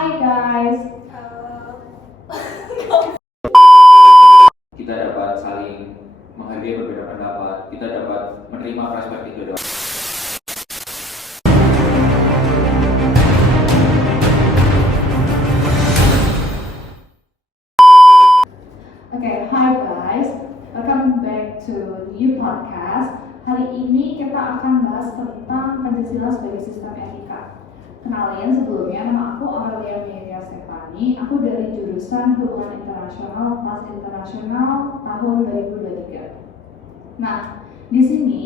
Hi guys. Kita dapat saling menghargai berbeda pendapat, kita dapat menerima perspektif berbeda. Okay, hi guys. Welcome back to new podcast. Hari ini kita akan bahas tentang Pancasila sebagai sistem etika. Kenalin sebelumnya, nama aku Aurelia Meria Stefani. Aku dari jurusan Hubungan Internasional kelas Internasional tahun 2023. Nah, di sini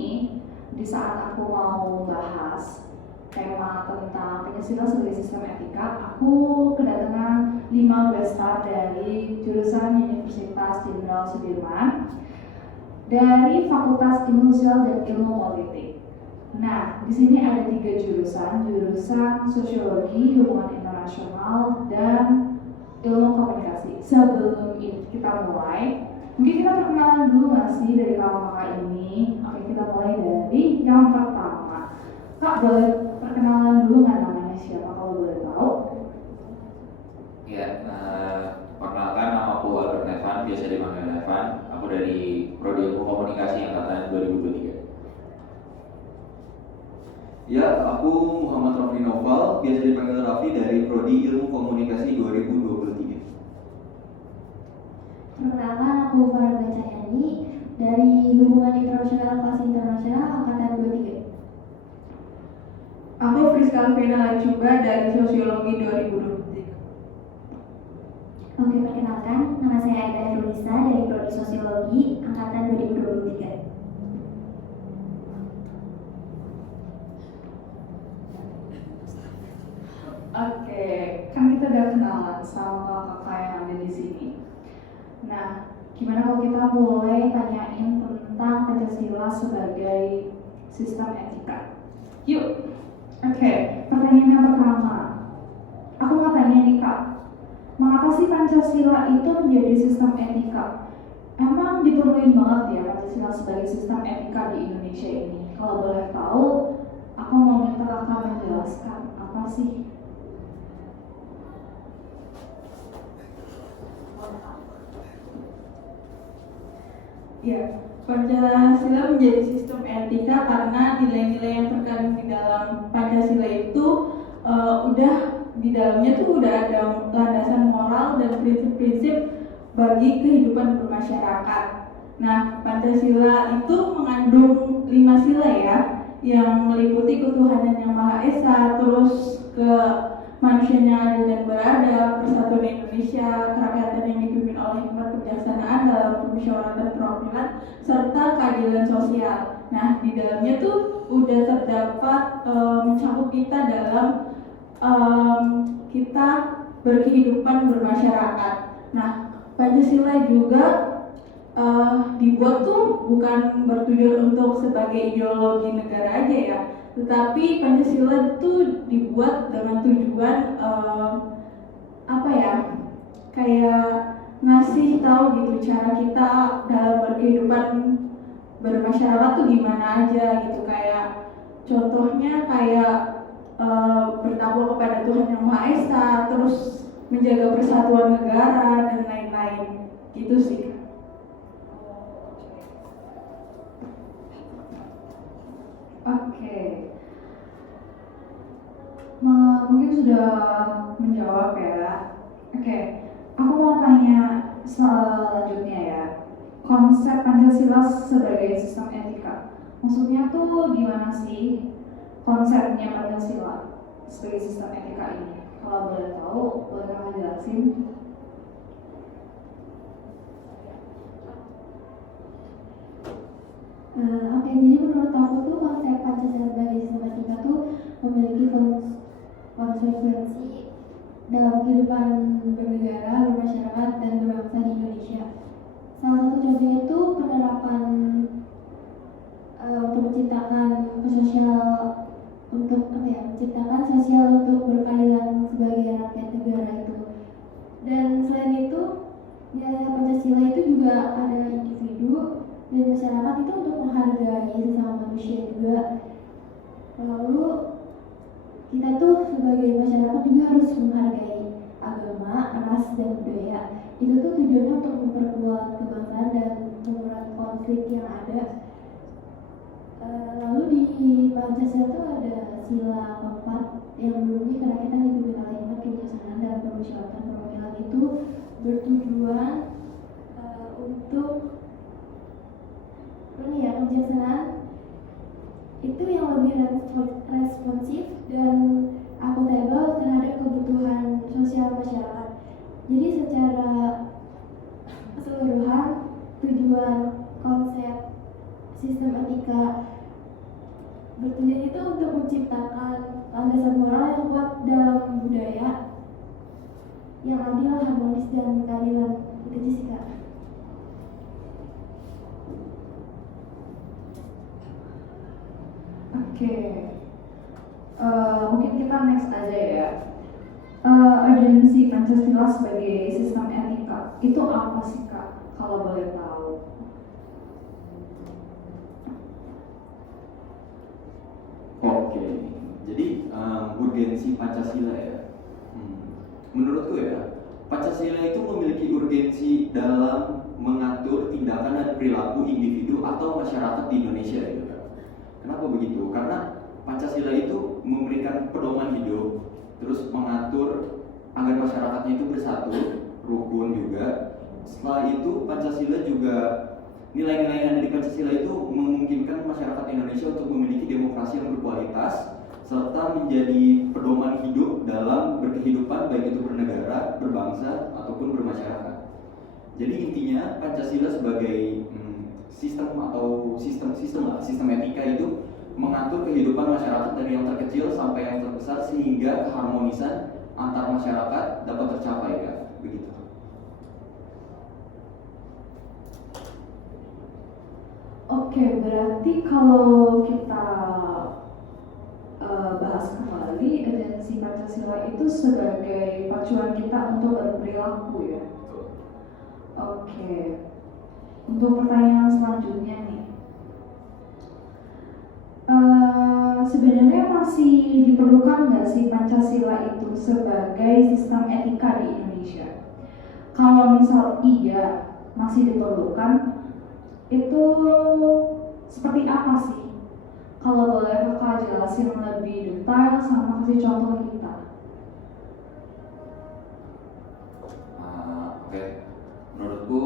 di saat aku mau bahas tema tentang Pancasila sebagai sistem etika, aku kedatangan 5 guest-star dari jurusan Universitas Jenderal Sudirman dari Fakultas Ilmu Sosial dan Ilmu Politik. Nah, di sini ada 3 jurusan Sosiologi, Hubungan Internasional, dan Ilmu Komunikasi. Sebelum kita mulai, mungkin kita perkenalan dulu nggak sih dari kakak-kakak ini? Oke, kita mulai dari yang pertama. Kak, boleh perkenalan dulu nggak namanya siapa kalau boleh tahu? Ya, perkenalkan nama aku Albert Evan, biasa dipanggil Evan. Aku dari Prodi Ilmu Komunikasi angkatan 2023. Ya, aku Muhammad Raffi Noval, biasa dipanggil Raffi dari Prodi Ilmu Komunikasi 2023. Perkenalkan, aku Farah Cayani dari Hubungan Internasional kelas Internasional angkatan 23. Aku Friska Alvena Lacuba dari Sosiologi 2023. Oke, perkenalkan, nama saya Aida Herunisa dari Prodi Sosiologi angkatan 2023. Oke, kan kita udah kenalan sama kakak yang ada di sini. Nah, gimana kalau kita mulai tanyain tentang Pancasila sebagai sistem etika? Yuk. Oke, pertanyaan yang pertama. Aku mau tanya nih Kak, mengapa sih Pancasila itu menjadi sistem etika? Emang diperluin banget ya Pancasila sebagai sistem etika di Indonesia ini? Kalau boleh tahu, aku mau minta Kakak menjelaskan apa sih? Ya, Pancasila menjadi sistem etika karena nilai-nilai yang terkandung di dalam Pancasila itu udah di dalamnya tuh udah ada landasan moral dan prinsip-prinsip bagi kehidupan bermasyarakat. Nah, Pancasila itu mengandung 5 sila ya, yang meliputi ketuhanan yang Maha Esa, terus ke manusia yang adil dan beradab, persatuan Indonesia, kerakyatan yang dipimpin oleh hikmat kebijaksanaan dalam permusyawaratan perwakilan, serta keadilan sosial. Nah, di dalamnya tuh udah terdapat mencakup kita dalam kita berkehidupan bermasyarakat. Nah, Pancasila juga dibuat tuh bukan bertujuan untuk sebagai ideologi negara aja ya, tetapi Pancasila itu dibuat dengan tujuan kayak ngasih tahu gitu cara kita dalam berkehidupan bermasyarakat tuh gimana aja gitu, kayak contohnya kayak bertakwa kepada Tuhan Yang Maha Esa, terus menjaga persatuan negara dan lain-lain gitu sih. Oke, mungkin sudah menjawab ya. Oke, aku mau tanya selanjutnya ya. Konsep Pancasila sebagai sistem etika, maksudnya tuh gimana sih konsepnya Pancasila sebagai sistem etika ini? Kalau boleh tahu, boleh kakak jelasin? Oke, jadi menurut aku tuh konsep Pancasila sebagai sistem etika tuh memiliki konsekuensi dalam kehidupan bernegara, bermasyarakat, dan berbangsa di Indonesia. Salah satu contohnya itu penerapan untuk menciptakan sosial untuk berkeadilan sebagai rakyat negara itu. Dan selain itu, ya, Pancasila itu juga ada individu dan masyarakat itu untuk menghargai sesama manusia juga. Lalu kita tuh sebagai masyarakat juga harus menghargai itu tuh tujuannya untuk memperkuat kebangsaan dan mengurangi konflik yang ada. Lalu di Pancasila tuh ada sila keempat yang berbunyi kerakyatan dipimpin oleh hikmat, kebijaksanaan, dan permusyawaratan perwakilan. Itu bertujuan untuk kebijaksanaan itu yang lebih responsif dan akuntabel terhadap kebutuhan sosial masyarakat. Jadi secara keseluruhan tujuan konsep sistem etika bertujuan itu untuk menciptakan landasan moral yang kuat dalam budaya yang adil, harmonis, dan keadilan. Itu aja sih, Kak. Oke. Mungkin kita next aja ya. Urgensi Pancasila sebagai sistem etika itu apa sih, Kak? Kalau boleh tahu. Oke, jadi urgensi Pancasila ya. Menurutku ya, Pancasila itu memiliki urgensi dalam mengatur tindakan dan perilaku individu atau masyarakat di Indonesia gitu kan. Kenapa begitu? Karena Pancasila itu memberikan pedoman hidup, terus mengatur agar masyarakatnya itu bersatu, rukun juga. Setelah itu Pancasila juga nilai-nilai yang ada di Pancasila itu memungkinkan masyarakat Indonesia untuk memiliki demokrasi yang berkualitas serta menjadi pedoman hidup dalam berkehidupan baik itu bernegara, berbangsa ataupun bermasyarakat. Jadi intinya Pancasila sebagai sistem etika itu mengatur kehidupan masyarakat dari yang terkecil sampai yang terbesar sehingga keharmonisan antar masyarakat dapat tercapai, kan? Begitu. Oke, berarti kalau kita bahas kembali, urgensi Pancasila itu sebagai pacuan kita untuk berperilaku ya. Oke. Untuk pertanyaan selanjutnya nih. Sebenarnya masih diperlukan nggak sih Pancasila itu sebagai sistem etika di Indonesia? Kalau misal iya, masih diperlukan, itu seperti apa sih? Kalau boleh Kakak jelasin lebih detail sama kasih contoh kita. Oke. Menurutku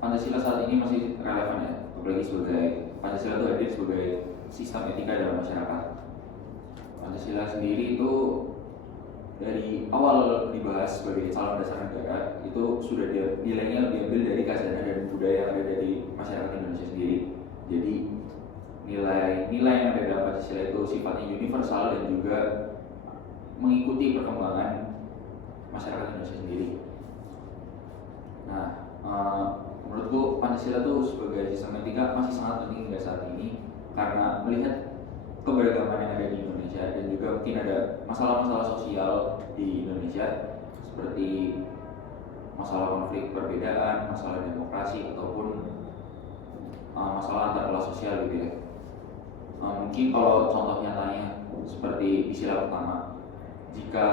Pancasila saat ini masih relevan ya, apalagi sebagai Pancasila itu hadir sebagai sistem etika dalam masyarakat. Pancasila sendiri itu dari awal dibahas sebagai calon dasar negara itu sudah nilainya diambil dari khazanah dan budaya yang ada dari masyarakat Indonesia sendiri. Jadi nilai-nilai yang ada dalam Pancasila itu sifatnya universal dan juga mengikuti perkembangan masyarakat Indonesia sendiri. Nah, menurutku Pancasila itu sebagai sistem etika masih sangat penting hingga saat ini karena melihat keberagaman yang ada di Indonesia dan juga mungkin ada masalah-masalah sosial di Indonesia seperti masalah konflik perbedaan, masalah demokrasi ataupun masalah antar kelas sosial gitu ya. Mungkin kalau contoh nyatanya seperti di sila pertama, jika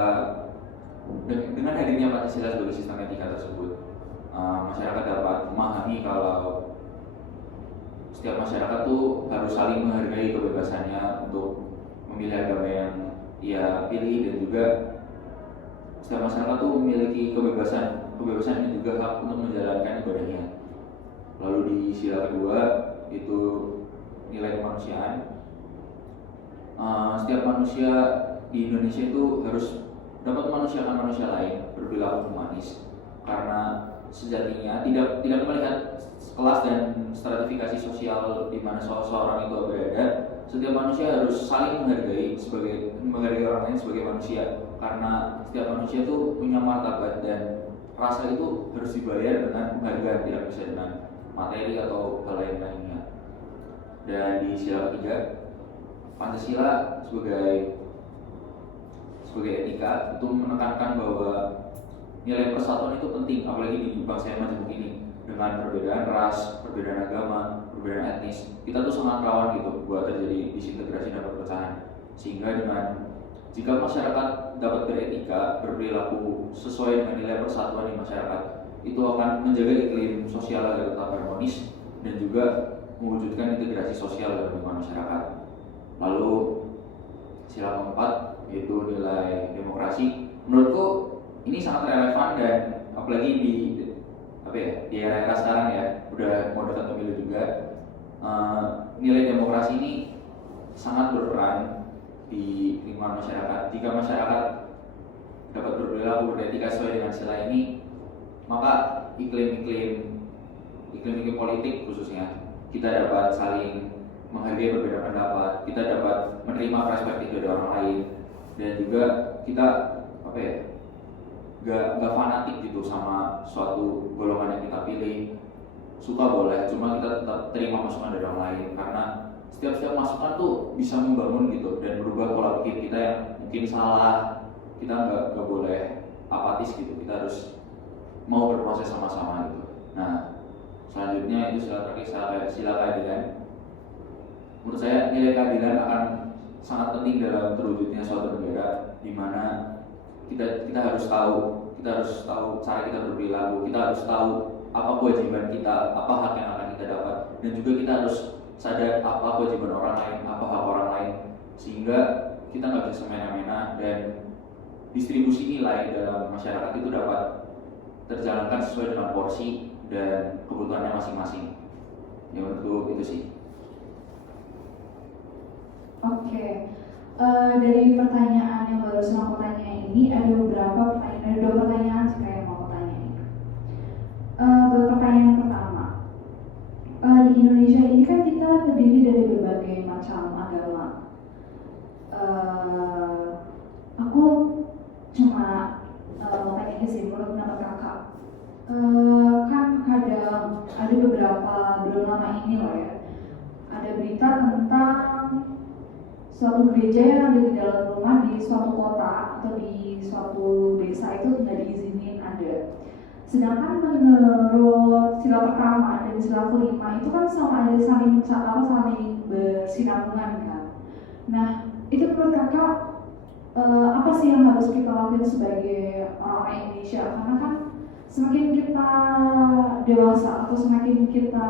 dengan hadirnya Pancasila sebagai sistem etika tersebut, masyarakat dapat memahami kalau setiap masyarakat tuh harus saling menghargai kebebasannya untuk memilih agama yang ia pilih dan juga setiap masyarakat tuh memiliki kebebasan dan juga hak untuk menjalankan ibadahnya. Lalu di sila kedua itu nilai kemanusiaan. Setiap manusia di Indonesia itu harus dapat memanusiakan manusia lain, berperilaku humanis karena sejatinya tidak melihat kelas dan stratifikasi sosial di mana seseorang itu berada. Setiap manusia harus saling menghargai orang lain sebagai manusia karena setiap manusia itu punya martabat dan rasa itu harus dibayar dengan penghargaan, tidak bisa dengan materi atau hal lain-lainnya. Dan di sila ketiga, Pancasila sebagai etika itu menekankan bahwa nilai persatuan itu penting, apalagi di bangsa yang majemuk ini dengan perbedaan ras, perbedaan agama, perbedaan etnis. Kita tuh sangat rawan gitu buat terjadi disintegrasi dan perpecahan. Sehingga jika masyarakat dapat beretika, berperilaku sesuai dengan nilai persatuan di masyarakat, itu akan menjaga iklim sosial agar tetap harmonis dan juga mewujudkan integrasi sosial dalam lingkungan masyarakat. Lalu sila keempat yaitu nilai demokrasi. Menurutku ini sangat relevan dan apalagi di era sekarang ya, udah mau dekat pemilu juga. Nilai demokrasi ini sangat berperan di lingkungan masyarakat. Jika masyarakat dapat berperilaku beretika sesuai dengan sila ini, maka iklim politik khususnya kita dapat saling menghargai berbeda pendapat, kita dapat menerima perspektif dari orang lain, dan juga kita gak fanatik gitu sama suatu golongan yang kita pilih. Suka boleh, cuma kita tetap terima masukan dari orang lain, karena setiap masukan tuh bisa membangun gitu dan berubah pola pikir kita yang mungkin salah. Kita nggak boleh apatis gitu, kita harus mau berproses sama-sama gitu. Nah, selanjutnya itu sila keadilan. Menurut saya nilai keadilan akan sangat penting dalam terwujudnya suatu negara, di mana kita harus tahu cara kita berperilaku, kita harus tahu apa kewajiban kita, apa hak yang akan kita dapat, dan juga kita harus sadar apa kewajiban orang lain, apa hak orang lain, sehingga kita nggak bisa semena-mena dan distribusi nilai dalam masyarakat itu dapat terjalankan sesuai dengan porsi dan kebutuhannya masing-masing. Ya, menurutku itu sih. Oke. Dari pertanyaan yang barusan aku tanya ini ada dua pertanyaan sih yang mau aku tanyain. Pertanyaan pertama, di Indonesia ini kan kita terdiri dari berbagai macam agama. Aku cuma mau tanya sih, menurut pendapat kakak, kan ada beberapa belum lama ini lah ya, ada berita tentang suatu gereja yang ada di dalam rumah di suatu kota atau di suatu desa itu tidak diizinin ada. Sedangkan menurut sila pertama dan sila kelima itu kan sama ada saling bersinambungan kan. Nah, itu menurut kakak apa sih yang harus kita lakukan sebagai orang Indonesia? Karena kan semakin kita dewasa atau semakin kita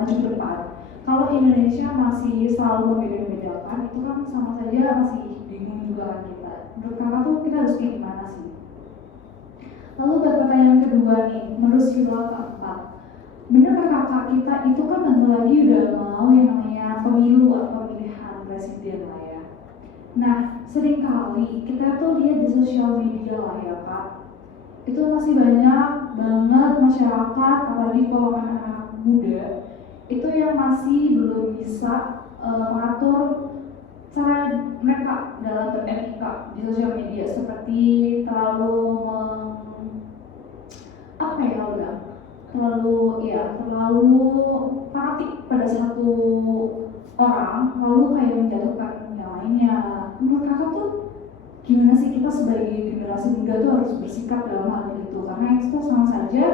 maju ke depan, kalau Indonesia masih selalu membeda-bedakan, itu kan sama saja masih bingung juga kan kita. Menurut kakak tuh kita harus pilih mana sih? Lalu buat pertanyaan kedua nih, menurut sila keempat, benar kakak kita itu kan bentar lagi udah mau yang namanya pemilu atau pemilihan presiden lah ya. Nah, seringkali kita tuh lihat di sosial media lah ya kak, itu masih banyak banget masyarakat, apalagi golongan anak muda, itu yang masih belum bisa mengatur cara mereka dalam beretika di sosial media, seperti terlalu fanatik pada satu orang, lalu kayak menjatuhkan yang lainnya. Menurut kakak tuh gimana sih kita sebagai generasi muda tuh harus bersikap dalam hal itu, karena itu sama saja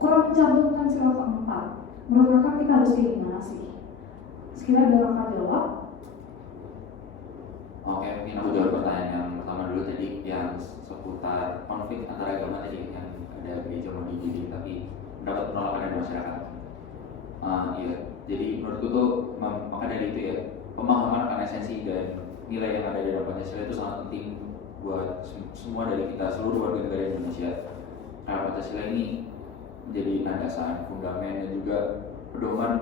kurang mencantumkan sila keempat. Menurut kakak kita harus kayak gimana sih? Sekiranya ada kakak jawab. Oke, mungkin aku jawab pertanyaan yang pertama dulu tadi, yang seputar konflik antara agama tadi, yang ada gereja mau dididik tapi mendapat penolakan dari masyarakat. Iya, jadi menurutku tuh maka dari itu ya, pemahaman akan esensi dan nilai yang ada di dalam Pancasila itu sangat penting buat semua dari kita, seluruh warga negara Indonesia. Karena Pancasila ini menjadi landasan, fundament, dan juga pedoman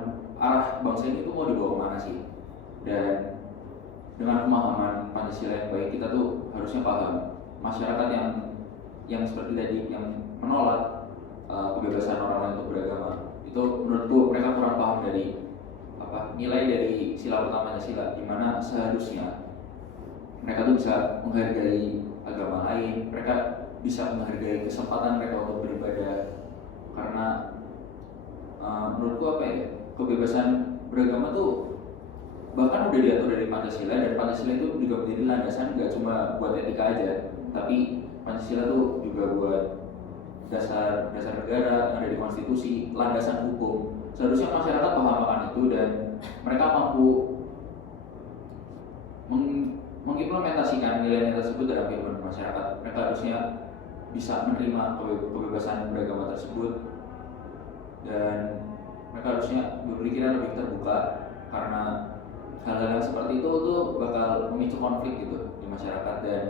arah bangsa ini tuh mau dibawa kemana sih. Dan dengan pemahaman Pancasila yang baik, kita tuh harusnya paham masyarakat yang seperti tadi, yang menolak kebebasan orang lain untuk beragama, itu menurutku mereka kurang paham dari nilai dari sila pertama Pancasila, di mana seharusnya mereka tuh bisa menghargai agama lain, mereka bisa menghargai kesempatan mereka untuk beribadah. Karena menurutku kebebasan beragama tuh bahkan udah diatur dari Pancasila, dan Pancasila itu juga menjadi landasan gak cuma buat etika aja, tapi Pancasila tuh juga buat dasar negara yang ada di konstitusi, landasan hukum. Seharusnya masyarakat paham akan itu dan mereka mampu mengimplementasikan nilai-nilai tersebut dalam kehidupan masyarakat. Mereka harusnya bisa menerima kebebasan beragama tersebut, dan mereka harusnya berpikiran lebih terbuka, karena hal-hal yang seperti itu tuh bakal memicu konflik gitu di masyarakat dan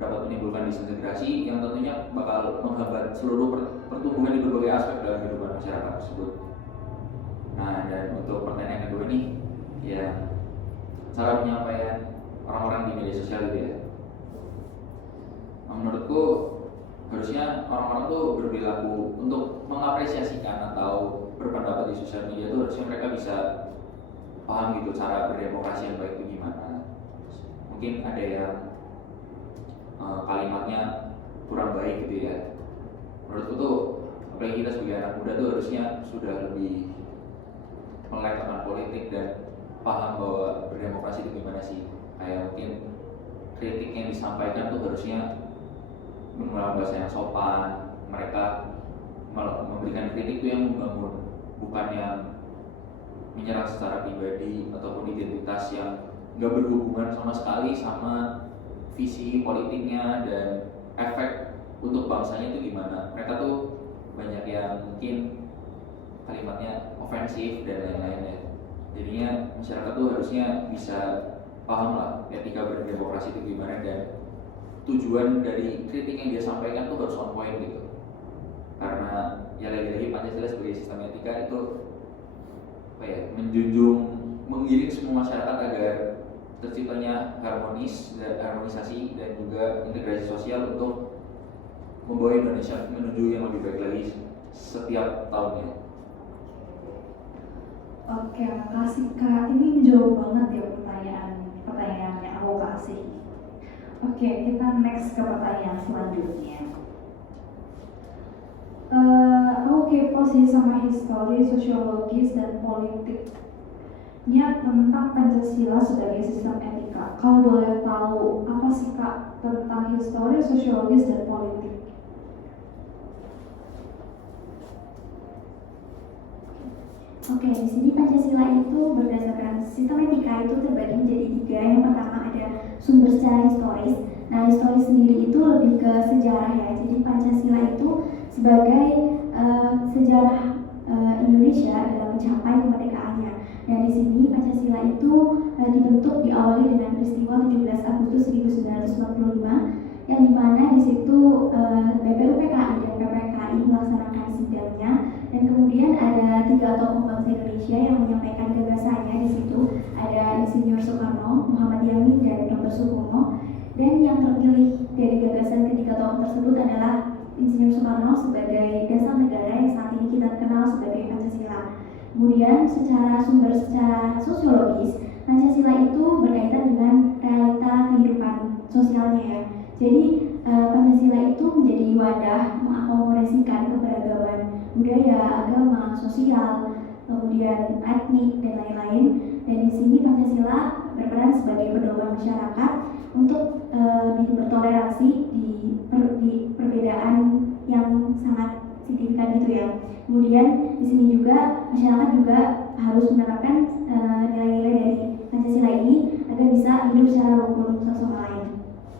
dapat menimbulkan disintegrasi yang tentunya bakal menghambat seluruh pertumbuhan di berbagai aspek dalam kehidupan masyarakat tersebut. Nah, dan untuk pertanyaan kedua nih, ya cara penyampaian orang-orang di media sosial gitu ya. Menurutku harusnya orang-orang tuh berperilaku untuk mengapresiasikan atau berpendapat di sosial media tuh harusnya mereka bisa paham gitu cara berdemokrasi yang baik itu gimana. Mungkin ada yang kalimatnya kurang baik gitu ya. Menurutku tuh apalagi kita sebagai anak muda tuh harusnya sudah lebih melek akan politik dan paham bahwa berdemokrasi itu gimana sih. Kayak mungkin kritik yang disampaikan tuh harusnya menggunakan bahasa yang sopan. Mereka memberikan kritik itu yang membangun, bukan yang menyerang secara pribadi ataupun identitas yang nggak berhubungan sama sekali sama visi politiknya dan efek untuk bangsanya itu gimana. Mereka tuh banyak yang mungkin kalimatnya ofensif dan lain-lain ya. Jadinya masyarakat tuh harusnya bisa paham lah etika berdemokrasi itu gimana, dan tujuan dari kritik yang dia sampaikan tuh harus on point gitu. Karena ya lagi-lagi Pancasila sebagai sistem etika itu apa ya, menjunjung, mengiring semua masyarakat agar terciptanya harmonisasi dan juga integrasi sosial untuk membawa Indonesia menuju yang lebih baik lagi setiap tahunnya. Oke, makasih Kak. Ini menjawab banget ya pertanyaan yang aku kasih. Oke, kita next ke pertanyaan selanjutnya. Aku kepo sih sama histori, sosiologis, dan politiknya tentang Pancasila sebagai sistem etika. Kalau boleh tahu, apa sih Kak tentang histori, sosiologis, dan politik? Oke, di sini Pancasila itu berdasarkan sistem etika itu terbagi menjadi 3. Yang pertama ada sumber secara historis. Nah, historis sendiri itu lebih ke sejarah ya. Jadi Pancasila itu sebagai sejarah Indonesia dalam mencapai kemerdekaannya. Dan di sini Pancasila itu dibentuk diawali dengan peristiwa 17 Agustus 1945, yang dimana di situ BPUPKI dan PPKI melaksanakan sidangnya, dan kemudian ada 3 tokoh bangsa Indonesia yang menyampaikan gagasannya. Di situ ada Insinyur Soekarno, Muhammad Yamin, dan Dr. Supomo. Dan yang terpilih dari gagasan ketiga tokoh tersebut adalah Insinyur Soekarno sebagai dasar negara yang saat ini kita kenal sebagai Pancasila. Kemudian secara sosiologis, Pancasila itu berkaitan dengan realita kehidupan sosialnya ya. Jadi Pancasila itu menjadi wadah mengakomodasikan keberagaman budaya, agama, sosial, kemudian etnik dan lain-lain. Dan di sini Pancasila berperan sebagai pedoman masyarakat untuk lebih bertoleransi di perbedaan yang sangat signifikan gitu ya. Kemudian di sini juga masyarakat juga harus menerapkan nilai-nilai dari Pancasila ini agar bisa hidup secara rukun satu sama lain.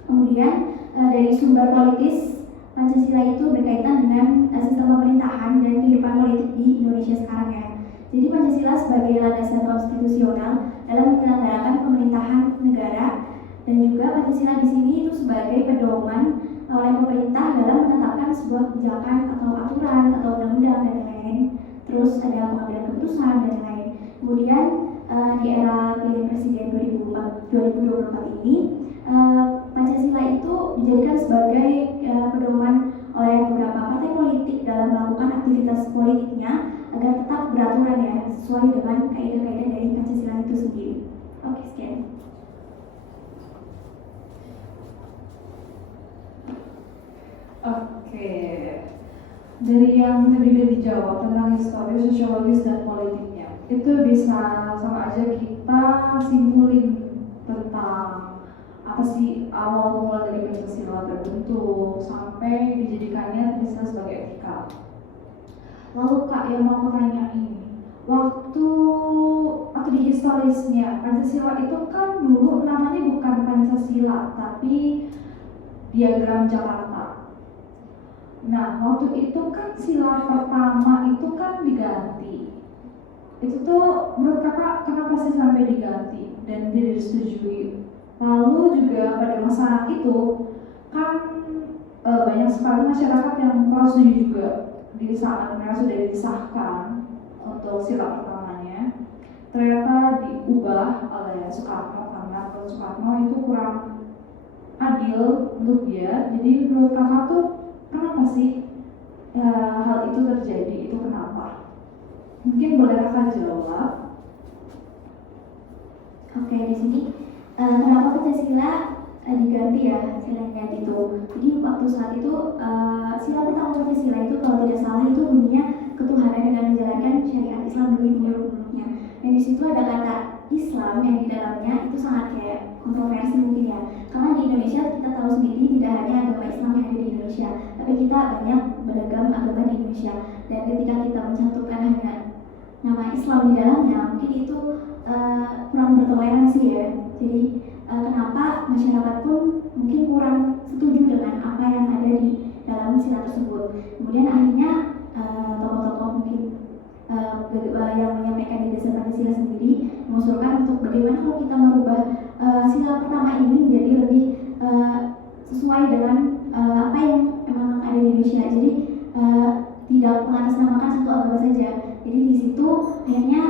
Kemudian dari sumber politis, Pancasila itu berkaitan dengan sistem pemerintahan dan kehidupan politik di Indonesia sekarang ya. Jadi Pancasila sebagai landasan konstitusional dalam menyelenggarakan pemerintahan negara, dan juga Pancasila di sini itu sebagai pedoman oleh pemerintah dalam menetapkan sebuah kebijakan atau aturan atau undang-undang dan lain-lain. Terus ada pengambilan keputusan dan lain-lain. Kemudian di era pilihan presiden 2024 ini Pancasila itu dijadikan sebagai pedoman oleh beberapa partai politik dalam melakukan aktivitas politiknya agar tetap beraturan ya, sesuai dengan kaidah-kaidah dari Pancasila itu sendiri. Oke, sekian. Oke, dari yang tadi udah dijawab tentang histori, sosiologis, dan politiknya, itu bisa sama aja kita simpulin tentang apa sih awal mula dari Pancasila terbentuk sampai dijadikannya bisa sebagai etika. Lalu Kak, yang mau aku tanya ini, waktu atau di historisnya Pancasila itu kan dulu namanya bukan Pancasila tapi Diagram Jakarta. Nah, waktu itu kan sila pertama itu kan diganti. Itu tuh menurut kakak kenapa sih sampai diganti dan tidak disetujui? Lalu juga pada masa itu kan banyak sekali masyarakat yang kurang setuju juga di saat mereka sudah disahkan untuk sila pertamanya. Ternyata diubah oleh Soekarno karena menurut Soekarno itu kurang adil untuk dia. Jadi menurut kakak tuh kenapa sih hal itu terjadi? Itu kenapa? Mungkin boleh kakak jawab. Oke, di sini kenapa Pancasila diganti ya silanya itu. Jadi waktu saat itu sila pertama Pancasila itu kalau tidak salah itu bunyinya ketuhanan dengan menjalankan syariat Islam bagi penduduk-penduduknya. Dan di situ ada kata Islam yang di dalamnya itu sangat kayak kontroversi mungkin ya. Karena di Indonesia kita tahu sendiri tidak hanya agama Islam yang ada di Indonesia, tapi kita banyak beragam agama di Indonesia. Dan ketika kita mencantumkan hanya nama Islam di dalamnya, mungkin itu kurang bertoleransi ya. Jadi kenapa masyarakat pun mungkin kurang setuju dengan apa yang ada di dalam sila tersebut. Kemudian akhirnya tokoh-tokoh mungkin yang menyampaikan di dasar Pancasila sendiri mengusulkan untuk bagaimana kalau kita merubah sila pertama ini menjadi lebih sesuai dengan apa yang memang ada di Indonesia. Jadi tidak mengatasnamakan satu agama saja. Jadi di situ akhirnya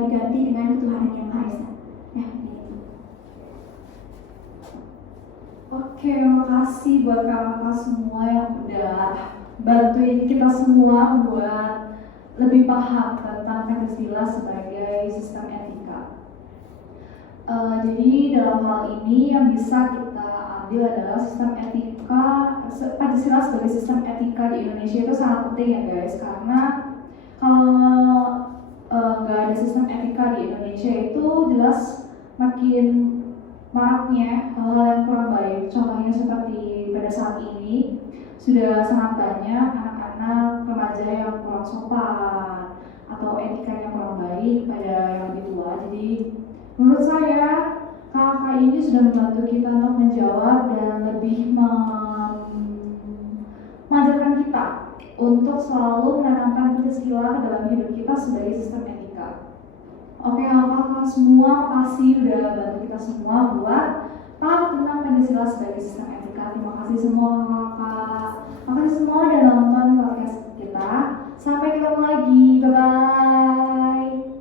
diganti dengan ketuhanan yang Maha Esa. Ya, begitu. Oke, makasih buat kakak semua yang udah bantuin kita semua buat lebih paham tentang Pancasila sebagai sistem etika. Jadi dalam hal ini yang bisa kita ambil adalah sistem etika, Pancasila sebagai sistem etika di Indonesia itu sangat penting ya guys, karena kalau nggak ada sistem etika di Indonesia itu jelas makin maraknya hal-hal yang kurang baik. Contohnya seperti pada saat ini sudah sangat banyak anak-anak remaja yang kurang sopan atau etikanya kurang baik pada yang lebih tua. Jadi menurut saya kakak ini sudah membantu kita untuk menjawab dan lebih mengajarkan kita untuk selalu menanamkan Pancasila ke dalam hidup kita sebagai sistem etika. Oke, kakak semua, makasih udah bantu kita semua buat paham tentang Pancasila sebagai sistem etika. Terima kasih semua kakak. Makasih semua udah nonton podcast kita. Sampai ketemu lagi. Bye-bye.